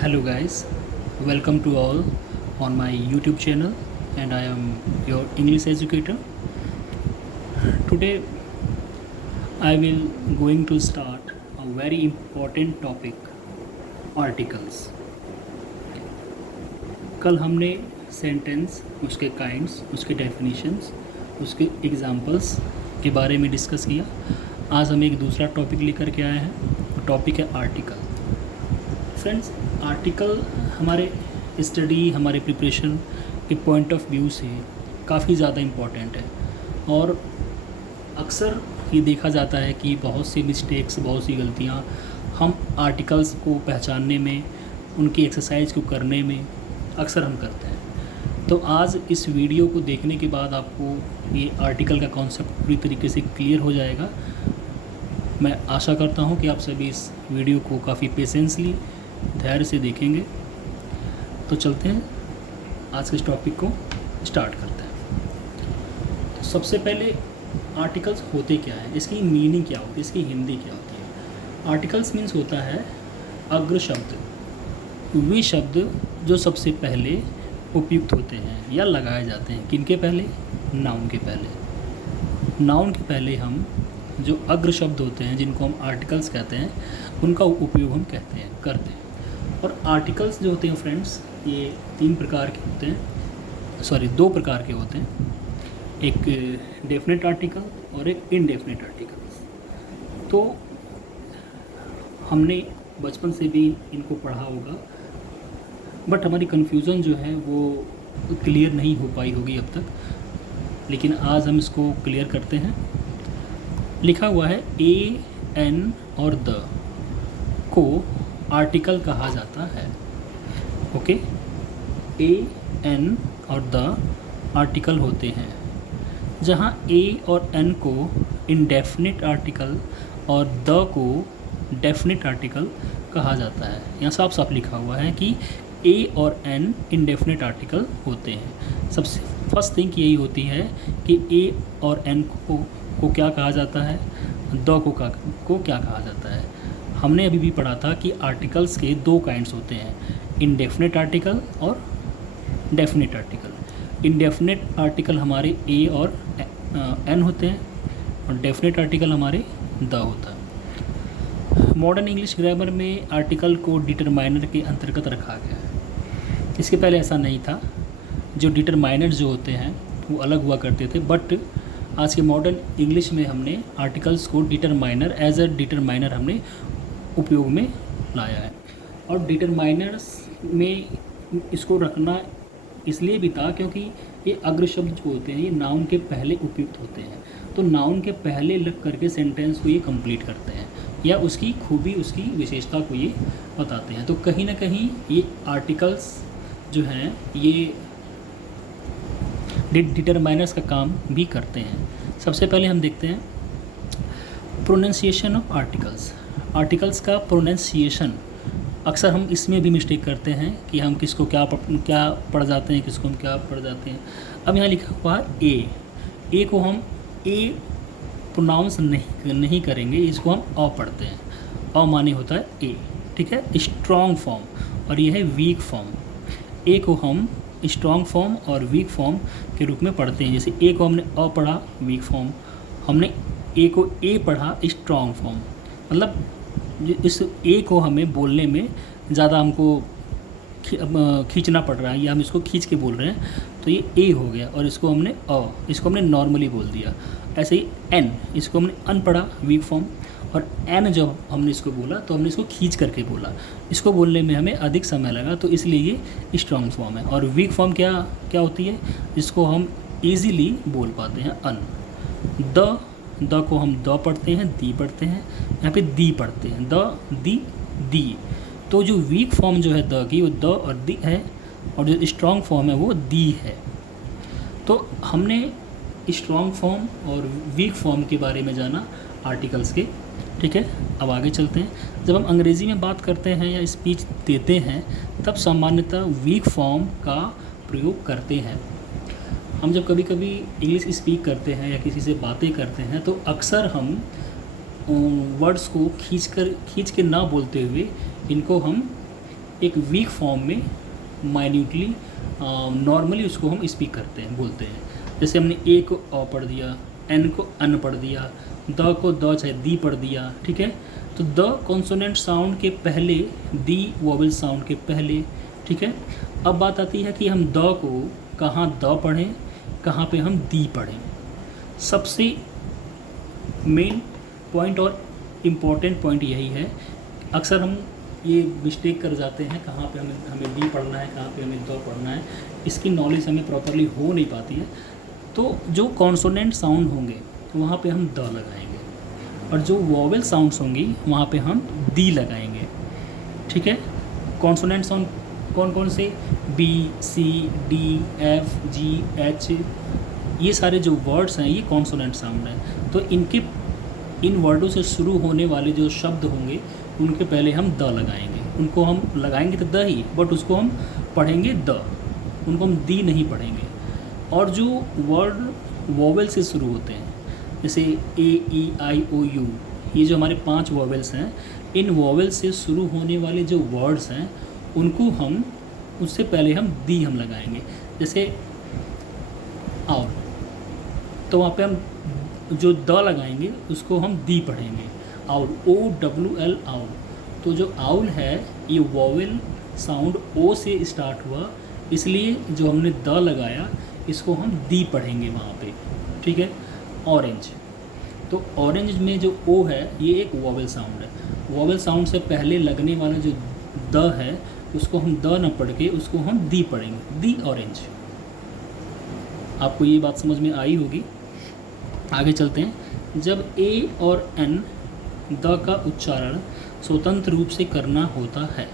Hello guys, welcome to all on my YouTube channel and I am your English educator. Today I will going to start a very important topic, articles. कल हमने sentence, उसके kinds, उसके definitions, उसके examples के बारे में discuss किया। आज हम एक दूसरा टॉपिक लेकर के आए हैं। टॉपिक है आर्टिकल। फ्रेंड्स, आर्टिकल हमारे स्टडी, हमारे प्रिपरेशन के पॉइंट ऑफ व्यू से काफ़ी ज़्यादा इम्पॉर्टेंट है और अक्सर ये देखा जाता है कि बहुत सी मिस्टेक्स, बहुत सी गलतियाँ हम आर्टिकल्स को पहचानने में, उनकी एक्सरसाइज को करने में अक्सर हम करते हैं। तो आज इस वीडियो को देखने के बाद आपको ये आर्टिकल का कॉन्सेप्ट पूरी तरीके से क्लियर हो जाएगा। मैं आशा करता हूँ कि आप सभी इस वीडियो को काफ़ी पेशेंसली, धैर्य से देखेंगे। तो चलते हैं, आज के इस टॉपिक को स्टार्ट करते हैं। तो सबसे पहले आर्टिकल्स होते क्या है, इसकी मीनिंग क्या होती है, इसकी हिंदी क्या होती है। आर्टिकल्स मीन्स होता है अग्र शब्द, वे शब्द जो सबसे पहले उपयुक्त होते हैं या लगाए जाते हैं। किनके पहले? नाउन के पहले। नाउन के पहले हम जो अग्र शब्द होते हैं, जिनको हम आर्टिकल्स कहते हैं, उनका उपयोग हम करते हैं। और आर्टिकल्स जो होते हैं फ्रेंड्स, ये दो प्रकार के होते हैं। एक डेफिनेट आर्टिकल और एक इनडेफिनेट आर्टिकल। तो हमने बचपन से भी इनको पढ़ा होगा, बट हमारी कन्फ्यूज़न जो है वो क्लियर नहीं हो पाई होगी अब तक, लेकिन आज हम इसको क्लियर करते हैं। लिखा हुआ है ए, एन और द को आर्टिकल कहा जाता है। ओके, ए, एन और द आर्टिकल होते हैं। जहाँ ए और एन को इनडेफिनिट आर्टिकल और द को डेफिनिट आर्टिकल कहा जाता है। यहाँ साफ साफ लिखा हुआ है कि ए और एन इनडेफिनिट आर्टिकल होते हैं। सबसे फर्स्ट थिंग यही होती है कि ए और एन को क्या कहा जाता है, द को क्या कहा जाता है। हमने अभी भी पढ़ा था कि आर्टिकल्स के दो काइंड्स होते हैं, इनडेफिनिट आर्टिकल और डेफिनिट आर्टिकल। इनडेफिनिट आर्टिकल हमारे ए और एन होते हैं और डेफिनिट आर्टिकल हमारे द होता है। मॉडर्न इंग्लिश ग्रामर में आर्टिकल को डिटरमाइनर के अंतर्गत रखा गया है। इसके पहले ऐसा नहीं था। जो डिटरमाइनर जो होते हैं वो अलग हुआ करते थे, बट आज के मॉडर्न इंग्लिश में हमने आर्टिकल्स को डिटरमाइनर, एज अ डिटरमाइनर हमने उपयोग में लाया है। और डिटरमाइनर्स में इसको रखना इसलिए भी था क्योंकि ये अग्र शब्द जो होते हैं ये नाउन के पहले उपयुक्त होते हैं। तो नाउन के पहले लग करके सेंटेंस को ये कंप्लीट करते हैं या उसकी खूबी, उसकी विशेषता को ये बताते हैं। तो कहीं ना कहीं ये आर्टिकल्स जो हैं ये डिटरमाइनर्स का काम भी करते हैं। सबसे पहले हम देखते हैं प्रोनाउंसिएशन ऑफ आर्टिकल्स। आर्टिकल्स का प्रोनाउंसिएशन अक्सर हम इसमें भी मिस्टेक करते हैं कि हम किसको क्या पढ़ जाते हैं, किसको हम क्या पढ़ जाते हैं। अब यहाँ लिखा हुआ है ए को हम ए प्रोनाउंस नहीं करेंगे, इसको हम अ पढ़ते हैं। अ माने होता है ए, ठीक है, स्ट्रॉन्ग फॉर्म, और ये है वीक फॉर्म। ए को हम स्ट्रॉन्ग फॉर्म और वीक फॉर्म के रूप में पढ़ते हैं। जैसे ए को हमने अ पढ़ा वीक फॉर्म, हमने ए को ए पढ़ा स्ट्रॉन्ग फॉर्म। मतलब इस ए को हमें बोलने में ज़्यादा हमको खींचना पड़ रहा है या हम इसको खींच के बोल रहे हैं, तो ये ए हो गया। और इसको हमने नॉर्मली बोल दिया। ऐसे ही एन, इसको हमने अन पढ़ा वीक फॉर्म, और एन जब हमने इसको बोला तो हमने इसको खींच करके बोला। इसको बोलने में हमें अधिक समय लगा, तो इसलिए ये स्ट्रॉन्ग फॉर्म है। और वीक फॉर्म क्या होती है, जिसको हम ईज़िली बोल पाते हैं, अन। द को हम द पढ़ते हैं, दी पढ़ते हैं, यहाँ पे दी पढ़ते हैं, द, दी। तो जो वीक फॉर्म जो है द की, वो द और दी है, और जो स्ट्रॉन्ग फॉर्म है वो दी है। तो हमने स्ट्रॉन्ग फॉर्म और वीक फॉर्म के बारे में जाना आर्टिकल्स के, ठीक है। अब आगे चलते हैं। जब हम अंग्रेज़ी में बात करते हैं या स्पीच देते हैं, तब सामान्यतः वीक फॉर्म का प्रयोग करते हैं। हम जब कभी कभी इंग्लिश स्पीक करते हैं या किसी से बातें करते हैं, तो अक्सर हम वर्ड्स को खींच के ना बोलते हुए इनको हम एक वीक फॉर्म में माइन्यूटली नॉर्मली उसको हम स्पीक करते हैं, बोलते हैं। जैसे हमने ए को अ पढ़ दिया, एन को अन पढ़ दिया, द को द चाहे दी पढ़ दिया, ठीक है। तो द कॉन्सोनेंट साउंड के पहले, दी वोवेल साउंड के पहले, ठीक है। अब बात आती है कि हम द को कहाँ द पढ़ें, कहाँ पे हम दी पढ़ें। सबसे मेन पॉइंट और इम्पॉर्टेंट पॉइंट यही है। अक्सर हम ये मिस्टेक कर जाते हैं, कहाँ पे हमें दी पढ़ना है, कहाँ पे हमें द पढ़ना है, इसकी नॉलेज हमें प्रॉपरली हो नहीं पाती है। तो जो कॉन्सोनेंट साउंड होंगे वहाँ पे हम द लगाएंगे, और जो वोवेल साउंड्स होंगी वहाँ पे हम दी लगाएंगे, ठीक है। कॉन्सोनेंट साउंड कौन कौन से, बी, सी, डी, एफ, जी, एच, ये सारे जो वर्ड्स हैं ये कॉन्सोनेंट साउंड हैं। तो इन वर्डों से शुरू होने वाले जो शब्द होंगे उनके पहले हम द लगाएंगे। उनको हम लगाएंगे तो द ही, बट उसको हम पढ़ेंगे द, उनको हम दी नहीं पढ़ेंगे। और जो वर्ड वोवेल से शुरू होते हैं, जैसे ए, ई, आई, ओ, यू, ये जो हमारे 5 वोवेल्स हैं, इन वोवेल से शुरू होने वाले जो वर्ड्स हैं उनको हम, उससे पहले हम दी हम लगाएंगे। जैसे और, तो वहाँ पे हम जो द लगाएंगे उसको हम दी पढ़ेंगे। Owl, O W L, owl. तो जो आउल है ये वोवेल साउंड ओ से स्टार्ट हुआ, इसलिए जो हमने द लगाया इसको हम दी पढ़ेंगे वहाँ पे, ठीक है। ऑरेंज, तो ऑरेंज में जो ओ है ये एक वोवेल साउंड है। वोवेल साउंड से पहले लगने वाला जो द है उसको हम द न पढ़ के उसको हम दी पढ़ेंगे, दी ऑरेंज। आपको ये बात समझ में आई होगी। आगे चलते हैं। जब ए और एन द का उच्चारण स्वतंत्र रूप से करना होता है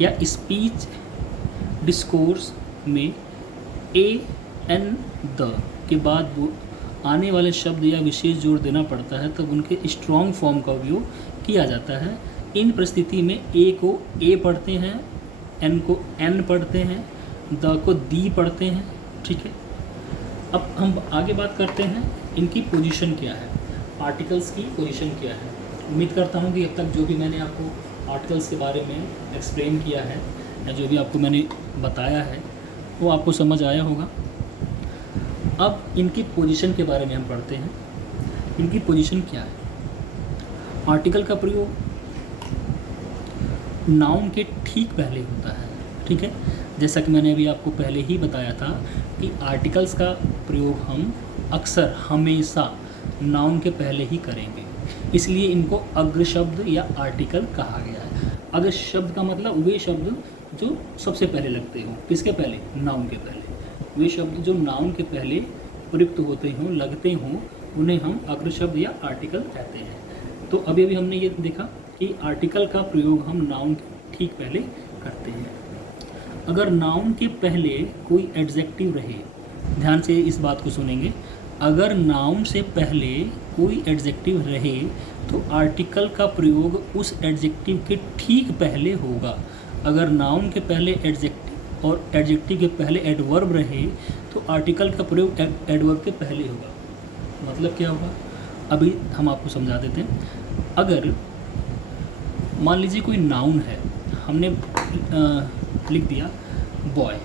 या स्पीच डिस्कोर्स में ए एन द के बाद वो आने वाले शब्द या विशेष जोड़ देना पड़ता है, तब उनके स्ट्रॉन्ग फॉर्म का उपयोग किया जाता है। इन परिस्थिति में ए को ए पढ़ते हैं, एन को एन पढ़ते हैं, द को दी पढ़ते हैं, ठीक है। अब हम आगे बात करते हैं इनकी पोजीशन क्या है, आर्टिकल्स की पोजीशन क्या है। उम्मीद करता हूँ कि अब तक जो भी मैंने आपको आर्टिकल्स के बारे में एक्सप्लेन किया है या जो भी आपको मैंने बताया है वो आपको समझ आया होगा। अब इनकी पोजीशन के बारे में हम पढ़ते हैं। इनकी पोजीशन क्या है। आर्टिकल का प्रयोग नाउन के ठीक पहले होता है, ठीक है। जैसा कि मैंने अभी आपको पहले ही बताया था कि आर्टिकल्स का प्रयोग हम अक्सर हमेशा नाउन के पहले ही करेंगे, इसलिए इनको अग्र शब्द या आर्टिकल कहा गया है। अग्र शब्द का मतलब वे शब्द जो सबसे पहले लगते हों, किसके पहले, नाउन के पहले। वे शब्द जो नाउन के पहले प्रयुक्त होते हों, लगते हों, उन्हें हम अग्र शब्द या आर्टिकल कहते हैं। तो अभी अभी हमने ये देखा कि आर्टिकल का प्रयोग हम नाउन के ठीक पहले करते हैं। अगर नाउन के पहले कोई एडजेक्टिव रहे, ध्यान से इस बात को सुनेंगे, अगर नाउन से पहले कोई एडजेक्टिव रहे तो आर्टिकल का प्रयोग उस एडजेक्टिव के ठीक पहले होगा। अगर नाउन के पहले एडजेक्टिव और एडजेक्टिव के पहले एडवर्ब रहे तो आर्टिकल का प्रयोग एडवर्ब के पहले होगा। मतलब क्या होगा, अभी हम आपको समझा देते हैं। अगर मान लीजिए कोई नाउन है, हमने लिख दिया बॉय,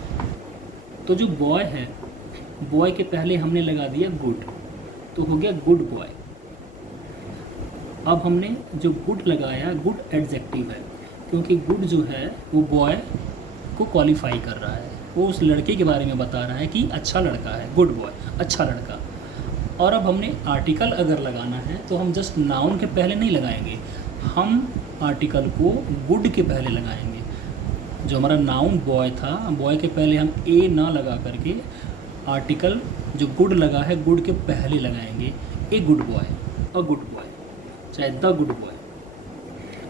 तो जो बॉय है, बॉय के पहले हमने लगा दिया गुड, तो हो गया गुड बॉय। अब हमने जो गुड लगाया, गुड एडजेक्टिव है, क्योंकि गुड जो है वो बॉय को क्वालिफाई कर रहा है, वो उस लड़के के बारे में बता रहा है कि अच्छा लड़का है, गुड बॉय, अच्छा लड़का। और अब हमने आर्टिकल अगर लगाना है तो हम जस्ट नाउन के पहले नहीं लगाएंगे, हम आर्टिकल को गुड के पहले लगाएंगे। जो हमारा नाउन बॉय था, बॉय के पहले हम ए ना लगा करके आर्टिकल जो गुड लगा है गुड के पहले लगाएंगे, a good boy, a good boy, चाहे द गुड बॉय,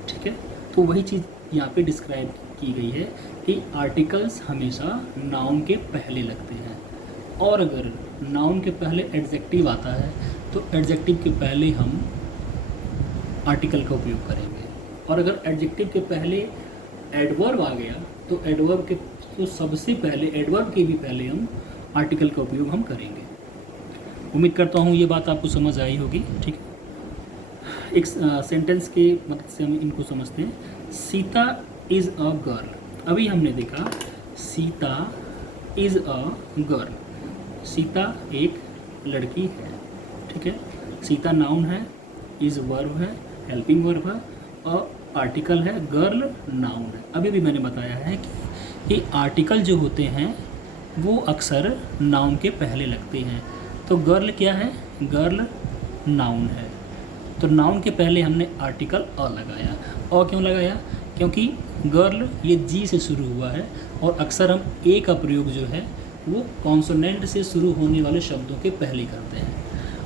ठीक है। तो वही चीज़ यहाँ पे डिस्क्राइब की गई है कि आर्टिकल्स हमेशा नाउन के पहले लगते हैं, और अगर नाउन के पहले एडजेक्टिव आता है तो एडजेक्टिव के पहले हम आर्टिकल का उपयोग करेंगे, और अगर एडजेक्टिव के पहले एडवर्ब आ गया तो एडवर्ब के तो सबसे पहले, एडवर्ब के भी पहले हम आर्टिकल का उपयोग हम करेंगे। उम्मीद करता हूँ ये बात आपको समझ आई होगी, ठीक है। एक सेंटेंस के मदद से हम इनको समझते हैं। सीता इज़ अ गर्ल, अभी हमने देखा Sita is a girl, Sita एक लड़की है, ठीक है। सीता नाउन है, इज़ वर्ब है, हेल्पिंग वर्ब है, और आर्टिकल है, गर्ल नाउन है। अभी भी मैंने बताया है कि आर्टिकल जो होते हैं वो अक्सर नाउन के पहले लगते हैं। तो गर्ल क्या है, गर्ल नाउन है, तो नाउन के पहले हमने आर्टिकल अ लगाया। और क्यों लगाया, क्योंकि गर्ल ये जी से शुरू हुआ है, और अक्सर हम ए का प्रयोग जो है वो कॉन्सोनेंट से शुरू होने वाले शब्दों के पहले करते हैं,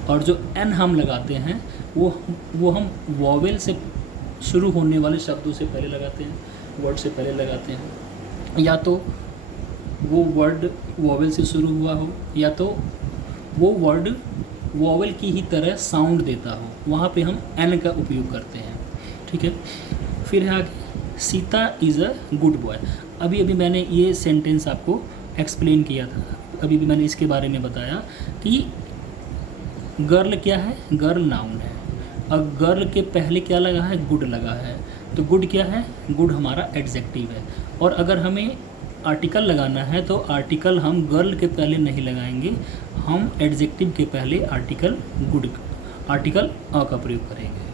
और जो एन हम लगाते हैं वो हम वॉवेल से शुरू होने वाले शब्दों से पहले लगाते हैं, वर्ड से पहले लगाते हैं। या तो वो वर्ड वॉवेल से शुरू हुआ हो, या तो वो वर्ड वॉवेल की ही तरह साउंड देता हो, वहाँ पे हम एन का उपयोग करते हैं, ठीक है। फिर है आगे, Sita is a good boy. अभी मैंने ये सेंटेंस आपको एक्सप्लेन किया था, अभी भी मैंने इसके बारे में बताया कि गर्ल क्या है, गर्ल नाउन है, और गर्ल के पहले क्या लगा है, गुड लगा है। तो गुड क्या है, गुड हमारा एडजेक्टिव है। और अगर हमें आर्टिकल लगाना है तो आर्टिकल हम गर्ल के पहले नहीं लगाएंगे, हम एडजेक्टिव के पहले आर्टिकल अ का प्रयोग करेंगे,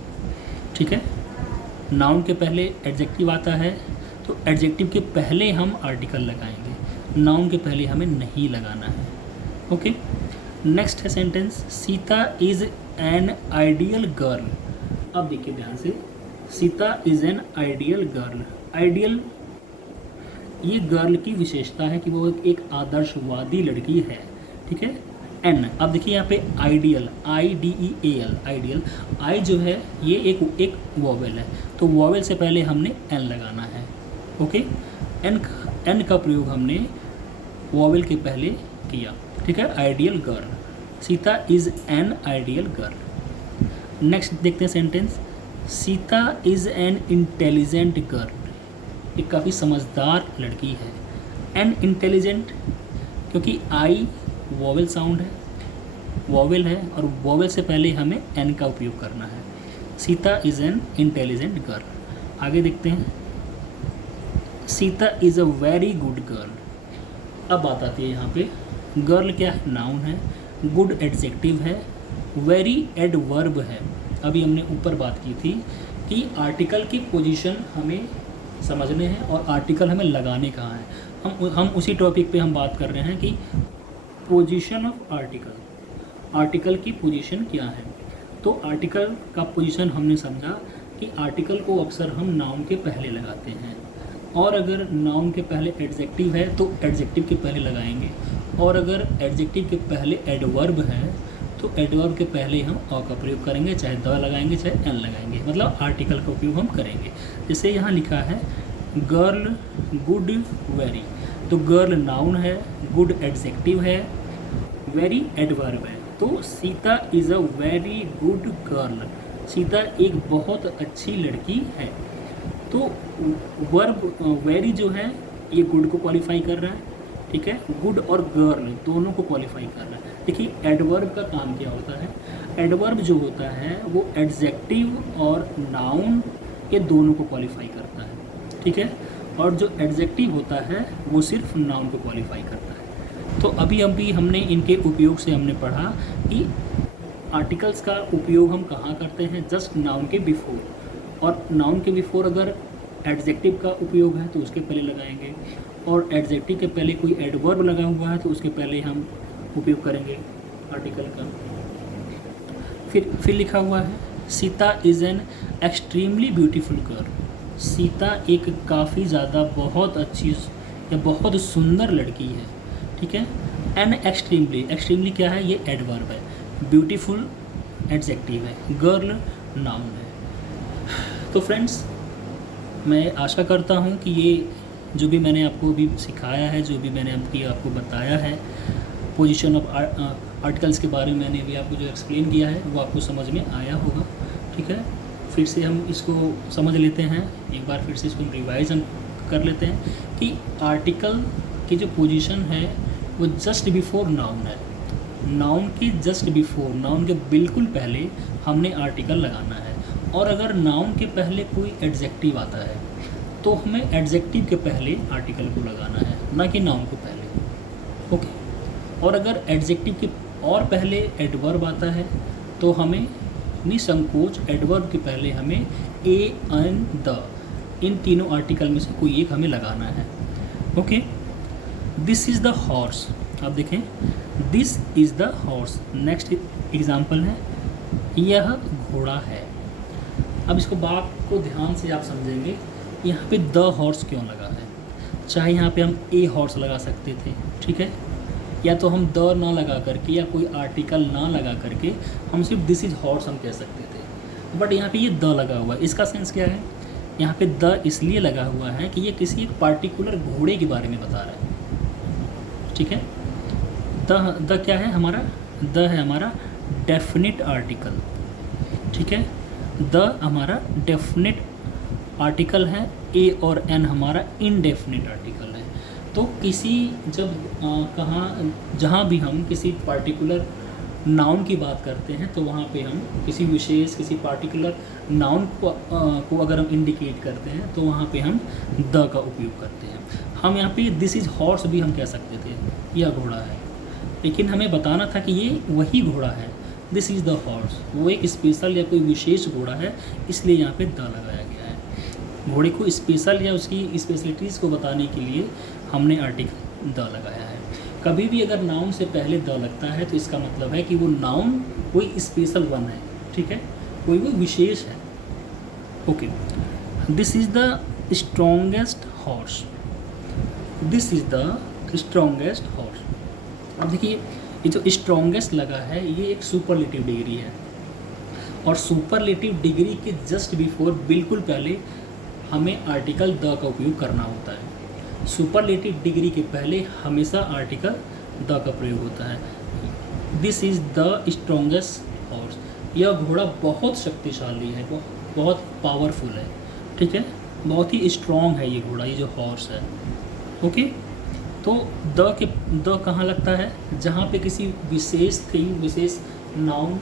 ठीक है। नाउन के पहले एडजेक्टिव आता है तो एडजेक्टिव के पहले हम आर्टिकल लगाएंगे, नाउन के पहले हमें नहीं लगाना है, ओके। नेक्स्ट है sentence, Sita is an ideal girl. अब देखिए ध्यान से, Sita is an ideal girl. Ideal ये गर्ल की विशेषता है कि वो एक आदर्शवादी लड़की है, ठीक है। एन, अब देखिए यहाँ पे आइडियल, IDEAL, आइडियल, आई जो है ये एक वॉवेल है, तो वॉवेल से पहले हमने एन लगाना है, ओके। एन का प्रयोग हमने वॉवेल के पहले किया, ठीक है। Ideal girl, Sita is an ideal girl. Next देखते हैं sentence, Sita is an intelligent girl. एक काफ़ी समझदार लड़की है। एन इंटेलिजेंट, क्योंकि आई वॉवेल साउंड है, वॉवेल है, और वॉवेल से पहले हमें एन का उपयोग करना है। Sita is an intelligent girl. आगे देखते हैं, Sita is a very good girl. अब बात आती है यहाँ पे, गर्ल क्या है, नाउन है, गुड एडजेक्टिव है, वेरी एडवर्ब है। अभी हमने ऊपर बात की थी कि आर्टिकल की पोजीशन हमें समझने हैं और आर्टिकल हमें लगाने कहाँ है। हम उसी टॉपिक पे हम बात कर रहे हैं कि पोजीशन ऑफ आर्टिकल, आर्टिकल की पोजीशन क्या है। तो आर्टिकल का पोजीशन हमने समझा कि आर्टिकल को अक्सर हम नाउन के पहले लगाते हैं, और अगर नाउन के पहले एडजेक्टिव है तो एडजेक्टिव के पहले लगाएंगे, और अगर एडजेक्टिव के पहले एडवर्ब है तो एडवर्ब के पहले हम अ का प्रयोग करेंगे, चाहे द लगाएंगे चाहे एन लगाएंगे, मतलब आर्टिकल का उपयोग हम करेंगे। जैसे यहाँ लिखा है गर्ल गुड वेरी, तो गर्ल नाउन है, गुड एडजेक्टिव है, वेरी एडवर्ब है। तो Sita is a very good girl, Sita एक बहुत अच्छी लड़की है। तो वर्ब वेरी जो है ये गुड को क्वालिफाई कर रहा है, ठीक है, गुड और गर्ल दोनों को क्वालिफाई कर रहा है। देखिए एडवर्ब का काम क्या होता है, एडवर्ब जो होता है वो एडजेक्टिव और नाउन ये दोनों को क्वालिफाई करता है, ठीक है, और जो एडजेक्टिव होता है वो सिर्फ नाउन को क्वालिफाई करता है। तो अभी हमने इनके उपयोग से हमने पढ़ा कि आर्टिकल्स का उपयोग हम कहाँ करते हैं, जस्ट नाउन के बिफोर, और नाउन के बिफोर अगर एडजेक्टिव का उपयोग है तो उसके पहले लगाएंगे, और एडजेक्टिव के पहले कोई एडवर्ब लगा हुआ है तो उसके पहले हम उपयोग करेंगे आर्टिकल का। फिर लिखा हुआ है Sita is an extremely beautiful girl. Sita एक काफ़ी ज़्यादा बहुत अच्छी या बहुत सुंदर लड़की है, ठीक है। एन एक्सट्रीमली, एक्सट्रीमली क्या है, ये एडवर्ब है, ब्यूटीफुल एडजेक्टिव है, गर्ल नाउन है। तो फ्रेंड्स मैं आशा करता हूँ कि ये जो भी मैंने आपको अभी सिखाया है, जो भी मैंने आपको बताया है, पोजीशन ऑफ आर्टिकल्स के बारे में मैंने भी आपको जो एक्सप्लेन किया है वो आपको समझ में आया होगा, ठीक है। फिर से हम इसको समझ लेते हैं, एक बार फिर से इसको रिवाइज हम कर लेते हैं कि आर्टिकल की जो पोजीशन है वो जस्ट बिफोर नाउन है। नाउन के जस्ट बिफोर, नाउन के बिल्कुल पहले हमने आर्टिकल लगाना है, और अगर नाउन के पहले कोई एडजेक्टिव आता है तो हमें एडजेक्टिव के पहले आर्टिकल को लगाना है, ना कि नाउन को पहले। ओके, और अगर एडजेक्टिव के और पहले एडवर्ब आता है तो हमें निसंकोच एडवर्ब के पहले हमें ए एन द, इन तीनों आर्टिकल में से कोई एक हमें लगाना है। Okay, this is the horse, आप देखें this is the horse. Next example है यह घोड़ा है। अब इसको बात को ध्यान से आप समझेंगे, यहाँ पे द हॉर्स क्यों लगा है। चाहे यहाँ पे हम ए हॉर्स लगा सकते थे, ठीक है, या तो हम द ना लगा करके या कोई आर्टिकल ना लगा करके हम सिर्फ दिस इज़ हॉर्स हम कह सकते थे। बट यहाँ पे ये द लगा हुआ है, इसका सेंस क्या है, यहाँ पे द इसलिए लगा हुआ है कि ये किसी एक पार्टिकुलर घोड़े के बारे में बता रहा है। ठीक है, द क्या है हमारा, द है हमारा डेफिनिट आर्टिकल। ठीक है, द हमारा डेफिनिट आर्टिकल है, ए और एन हमारा इनडेफिनिट आर्टिकल है। तो किसी जब कहाँ जहाँ भी हम किसी पार्टिकुलर नाउन की बात करते हैं तो वहाँ पे हम किसी विशेष किसी पार्टिकुलर नाउन को अगर हम इंडिकेट करते हैं तो वहाँ पे हम द का उपयोग करते हैं। हम यहाँ पे दिस इज़ हॉर्स भी हम कह सकते थे, यह घोड़ा है, लेकिन हमें बताना था कि ये वही घोड़ा है, दिस इज़ द हॉर्स, वो एक स्पेशल या कोई विशेष घोड़ा है, इसलिए यहाँ पे द लगाया गया है। घोड़े को स्पेशल या उसकी स्पेशलिटीज़ को बताने के लिए हमने आर्टिकल द लगाया है। कभी भी अगर नाउन से पहले द लगता है तो इसका मतलब है कि वो नाउन कोई स्पेशल वन है, ठीक है, कोई वो विशेष है। Okay, this is the strongest horse, this is the strongest horse. अब देखिए ये जो स्ट्रॉन्गेस्ट लगा है ये एक सुपरलेटिव डिग्री है, और सुपरलेटिव डिग्री के जस्ट बिफोर बिल्कुल पहले हमें आर्टिकल द का उपयोग करना होता है। सुपरलेटिव डिग्री के पहले हमेशा आर्टिकल द का प्रयोग होता है। This is the strongest horse, यह घोड़ा बहुत शक्तिशाली है, बहुत पावरफुल है, ठीक है, बहुत ही स्ट्रॉन्ग है ये घोड़ा, ये जो हॉर्स है। ओके, तो द कहाँ लगता है, जहाँ पे किसी विशेष नाउन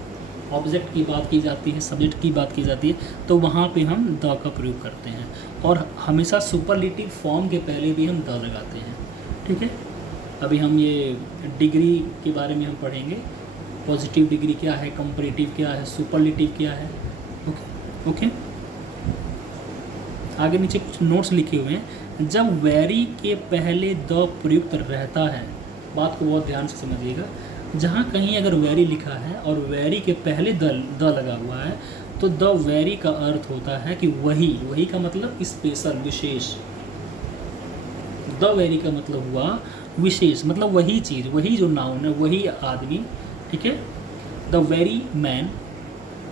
ऑब्जेक्ट की बात की जाती है, सब्जेक्ट की बात की जाती है, तो वहाँ पे हम द का प्रयोग करते हैं, और हमेशा सुपरलेटिव फॉर्म के पहले भी हम द लगाते हैं। ठीक है, अभी हम ये डिग्री के बारे में हम पढ़ेंगे, पॉजिटिव डिग्री क्या है, कंपैरेटिव क्या है, सुपरलेटिव क्या है। ओके ओके, आगे नीचे कुछ नोट्स लिखे हुए हैं। जब वेरी के पहले द प्रयुक्त रहता है, बात को बहुत ध्यान से समझिएगा, जहाँ कहीं अगर वेरी लिखा है और वेरी के पहले द लगा हुआ है तो द वेरी का अर्थ होता है कि वही का मतलब स्पेशल, विशेष। द वेरी का मतलब हुआ विशेष, मतलब वही चीज़, वही जो नाउन है, वही आदमी। ठीक है, the very man,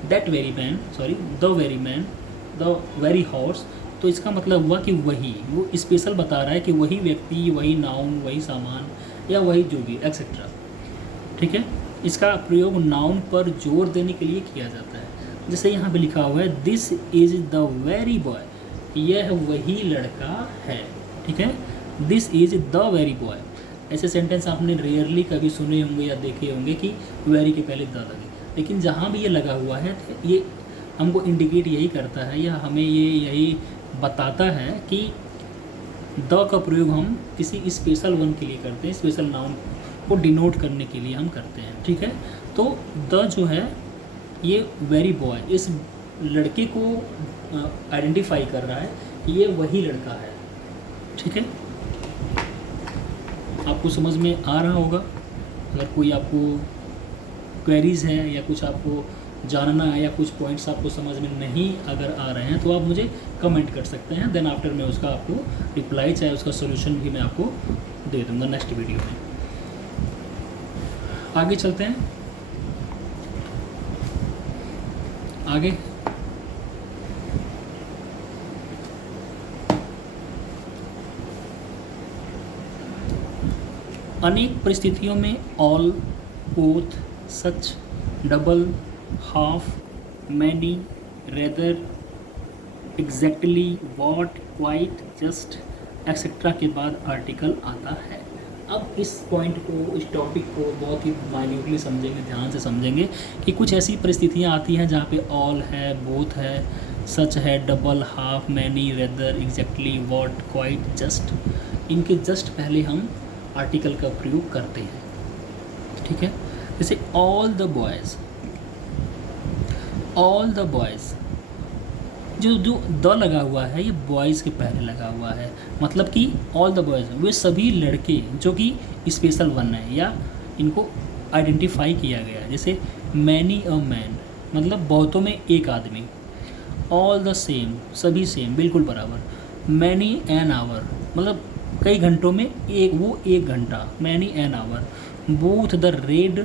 that very man, sorry, the very man, the very horse, तो इसका मतलब हुआ कि वही, वो स्पेशल बता रहा है कि वही व्यक्ति, वही नाउन, वही सामान, या वही जो भी एक्सेट्रा। ठीक है, इसका प्रयोग नाउन पर जोर देने के लिए किया जाता है। जैसे यहाँ पे लिखा हुआ है this is the very boy, यह वही लड़का है। ठीक है, this is the very boy. ऐसे सेंटेंस आपने रेयरली कभी सुने होंगे या देखे होंगे कि वेरी के पहले द लगे, लेकिन जहाँ भी ये लगा हुआ है तो ये हमको इंडिकेट यही करता है या हमें ये यही बताता है कि द का प्रयोग हम किसी स्पेशल वन के लिए करते हैं, स्पेशल नाउन को डिनोट करने के लिए हम करते हैं। ठीक है, तो द जो है ये वेरी बॉय इस लड़के को आइडेंटिफाई कर रहा है कि ये वही लड़का है। ठीक है, आपको समझ में आ रहा होगा। अगर कोई आपको क्वेरीज़ है या कुछ आपको जानना है या कुछ पॉइंट्स आपको समझ में नहीं अगर आ रहे हैं तो आप मुझे कमेंट कर सकते हैं, देन आफ्टर मैं उसका आपको रिप्लाई चाहे उसका सोल्यूशन भी मैं आपको दे दूँगा नेक्स्ट वीडियो में। आगे चलते हैं, आगे अनेक परिस्थितियों में all, both, such, double, half, many, rather, exactly, what, quite, just, etcetera के बाद आर्टिकल आता है। अब इस पॉइंट को, इस टॉपिक को बहुत ही माइन्यूटली समझेंगे, ध्यान से समझेंगे कि कुछ ऐसी परिस्थितियाँ आती हैं जहाँ पे ऑल है, बोथ है, सच है, double, half, many, rather, exactly, what, quite, just, इनके जस्ट पहले हम आर्टिकल का प्रयोग करते हैं। ठीक है, जैसे all the boys, all the boys, जो जो द लगा हुआ है ये बॉयज़ के पहले लगा हुआ है, मतलब कि ऑल द बॉयज़ वे सभी लड़के जो कि स्पेशल वन है या इनको आइडेंटिफाई किया गया है। जैसे मैनी अ मैन, मतलब बहुतों में एक आदमी। ऑल द सेम, सभी सेम, बिल्कुल बराबर। मैनी एन आवर, मतलब कई घंटों में एक घंटा। Many an hour. Both the red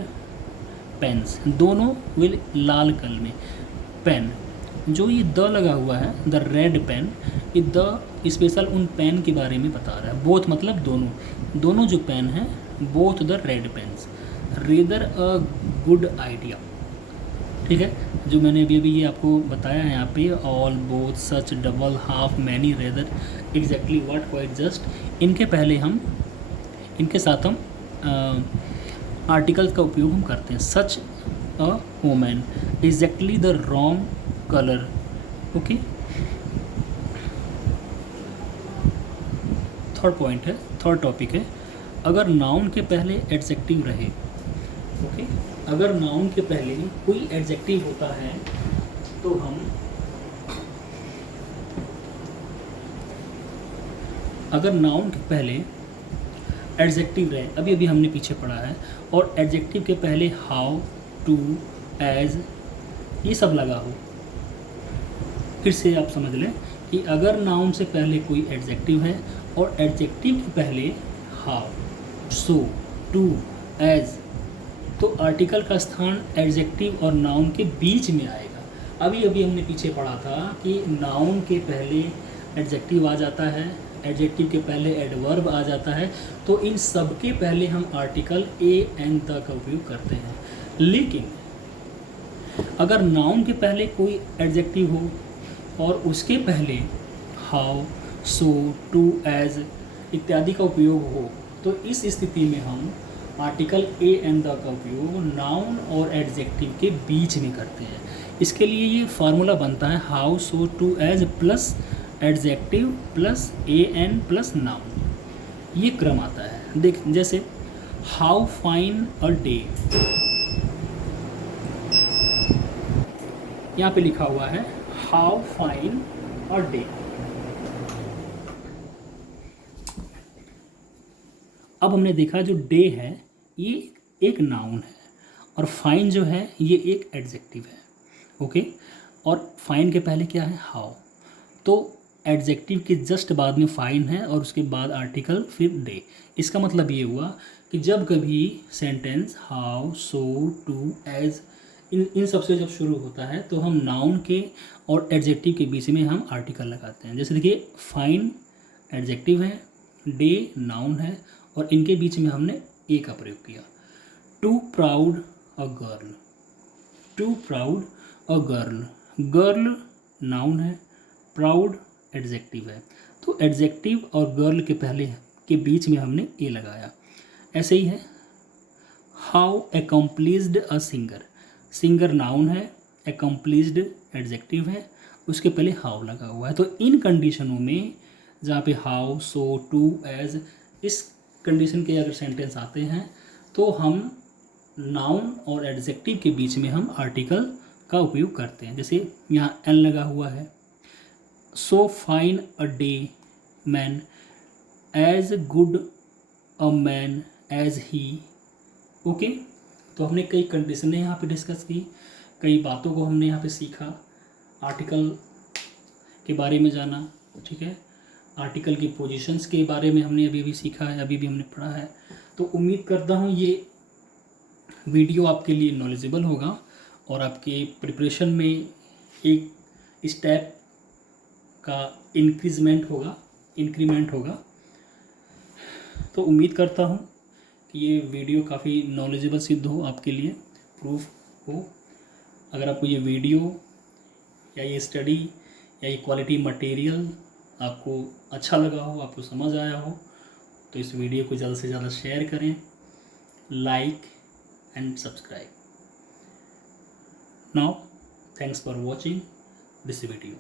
pens, दोनों विल लाल कल में। पेन, जो ये द लगा हुआ है, द रेड पेन, ये द स्पेशल उन पेन के बारे में बता रहा है। बोथ मतलब दोनों, दोनों जो पेन हैं, both the red pens. Rather a good idea, ठीक है, जो मैंने अभी अभी ये आपको बताया है यहाँ पे, all, both, such, double, half, many, rather, exactly, what, quite, just, इनके पहले हम, इनके साथ हम आर्टिकल्स का उपयोग हम करते हैं। Such a woman, exactly the wrong colour. Okay, third point है, थर्ड टॉपिक है, अगर नाउन के पहले एडजेक्टिव रहे। ओके, अगर नाउन के पहले कोई एडजेक्टिव होता है तो हम, अगर नाउन के पहले एडजेक्टिव रहे, अभी अभी हमने पीछे पढ़ा है, और एडजेक्टिव के पहले हाउ, टू, एज, ये सब लगा हो। फिर से आप समझ लें कि अगर नाउन से पहले कोई एडजेक्टिव है और एडजेक्टिव के पहले हाउ, सो, टू, एज, तो आर्टिकल का स्थान एडजेक्टिव और नाउन के बीच में आएगा। अभी अभी हमने पीछे पढ़ा था कि नाउन के पहले एडजेक्टिव आ जाता है, एडजेक्टिव के पहले एडवर्ब आ जाता है, तो इन सब के पहले हम आर्टिकल ए एन द का उपयोग करते हैं। लेकिन अगर नाउन के पहले कोई एडजेक्टिव हो और उसके पहले हाउ, सो, टू, एज इत्यादि का उपयोग हो, तो इस स्थिति में हम आर्टिकल ए एन द का उपयोग नाउन और एडजेक्टिव के बीच में करते हैं। इसके लिए ये फार्मूला बनता है how, so, too, as plus adjective plus a an plus noun, ये क्रम आता है। देख, जैसे हाउ फाइन अ डे, यहाँ पे लिखा हुआ है हाउ फाइन अ डे। अब हमने देखा जो डे है ये एक नाउन है और फाइन जो है ये एक एडजेक्टिव है। ओके, और फाइन के पहले क्या है, हाउ, तो एडजेक्टिव के जस्ट बाद में फाइन है और उसके बाद आर्टिकल फिर डे। इसका मतलब ये हुआ कि जब कभी sentence how, so, too, as इन सब से जब शुरू होता है तो हम नाउन के और एडजेक्टिव के बीच में हम आर्टिकल लगाते हैं। जैसे देखिए, फाइन एडजेक्टिव है, डे नाउन है और इनके बीच में हमने ए का प्रयोग किया। Too proud a girl, too proud a girl, girl noun है, प्राउड एडजेक्टिव है, तो एडजेक्टिव और गर्ल के पहले के बीच में हमने ए लगाया। ऐसे ही है how accomplished a singer, singer noun है, एकम्प्लिस्ड एडजेक्टिव है, उसके पहले हाउ लगा हुआ है। तो इन कंडीशनों में जहाँ पे हाउ, सो, टू, एज, इस कंडीशन के अगर सेंटेंस आते हैं तो हम नाउन और एडजेक्टिव के बीच में हम आर्टिकल का उपयोग करते हैं। जैसे यहाँ एन लगा हुआ है, so fine a day man, as good a man as he. Okay, तो हमने कई कंडीशनें यहाँ पे डिस्कस की, कई बातों को हमने यहाँ पे सीखा, आर्टिकल के बारे में जाना। ठीक है, आर्टिकल की पोजीशंस के बारे में हमने अभी भी सीखा है, अभी भी हमने पढ़ा है। तो उम्मीद करता हूँ ये वीडियो आपके लिए नॉलेजेबल होगा और आपके प्रिपरेशन में एक स्टेप का इंक्रीमेंट होगा। तो उम्मीद करता हूँ कि ये वीडियो काफ़ी नॉलेजेबल सिद्ध हो आपके लिए, प्रूफ हो। अगर आपको ये वीडियो या ये स्टडी या ये क्वालिटी मटेरियल आपको अच्छा लगा हो, आपको समझ आया हो, तो इस वीडियो को ज़्यादा से ज़्यादा शेयर करें, like and subscribe. Now thanks for watching this video.